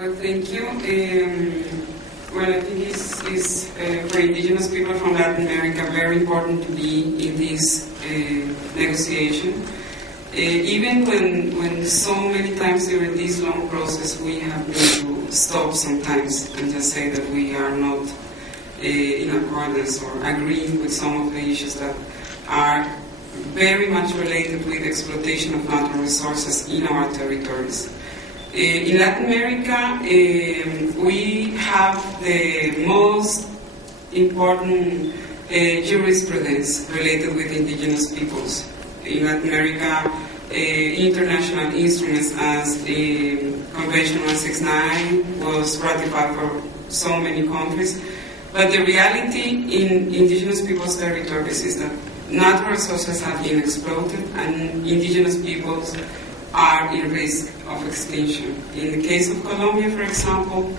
Well, thank you. Well, I think it's for indigenous people from Latin America very important to be in this negotiation. Even when so many times during this long process we have been to stop sometimes and just say that we are not in accordance or agreeing with some of the issues that are very much related with exploitation of natural resources in our territories. In Latin America, we have the most important jurisprudence related with indigenous peoples. In Latin America, international instruments as Convention 169 was ratified for so many countries. But the reality in indigenous peoples' territories is that natural resources have been exploited and indigenous peoples are in risk of extinction. In the case of Colombia, for example,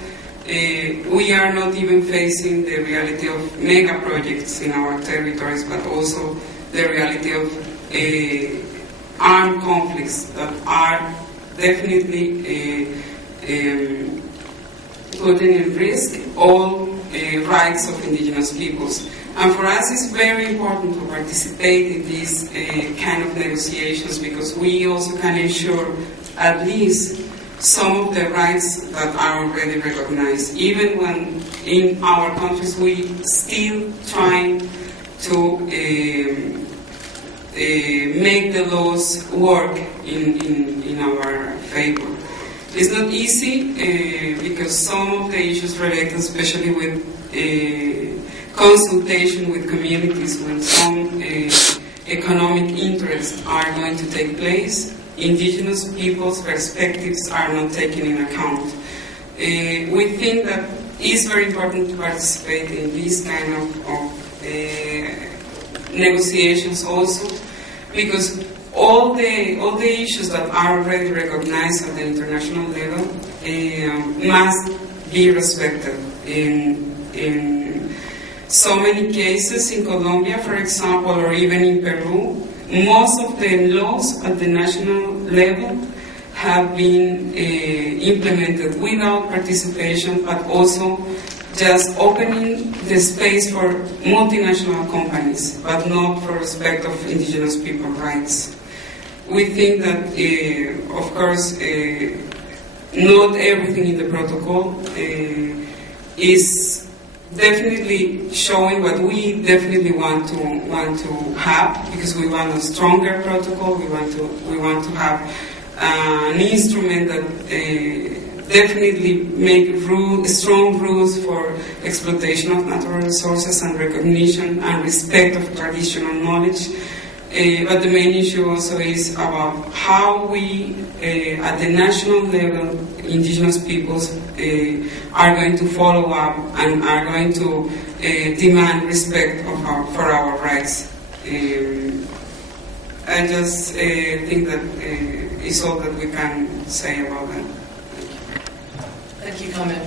we are not even facing the reality of mega projects in our territories, but also the reality of armed conflicts that are definitely putting in risk all rights of indigenous peoples. And for us it's very important to participate in these kind of negotiations because we also can ensure at least some of the rights that are already recognized. Even when in our countries we still trying to make the laws work in our favor. It's not easy because some of the issues related especially with consultation with communities when some economic interests are going to take place, indigenous people's perspectives are not taken in account. We think that it's very important to participate in these kind of negotiations also because all the issues that are already recognized at the international level must be respected. In so many cases in Colombia, for example, or even in Peru, most of the laws at the national level have been implemented without participation, but also just opening the space for multinational companies, but not for respect of indigenous people rights. We think that, of course, not everything in the protocol is definitely showing what we definitely want to have, because we want a stronger protocol. We want to have an instrument that definitely make strong rules for exploitation of natural resources and recognition and respect of traditional knowledge. But the main issue also is about how we, at the national level, indigenous peoples are going to follow up and are going to demand respect for our rights. I just think that is all that we can say about that. Thank you, Carmen.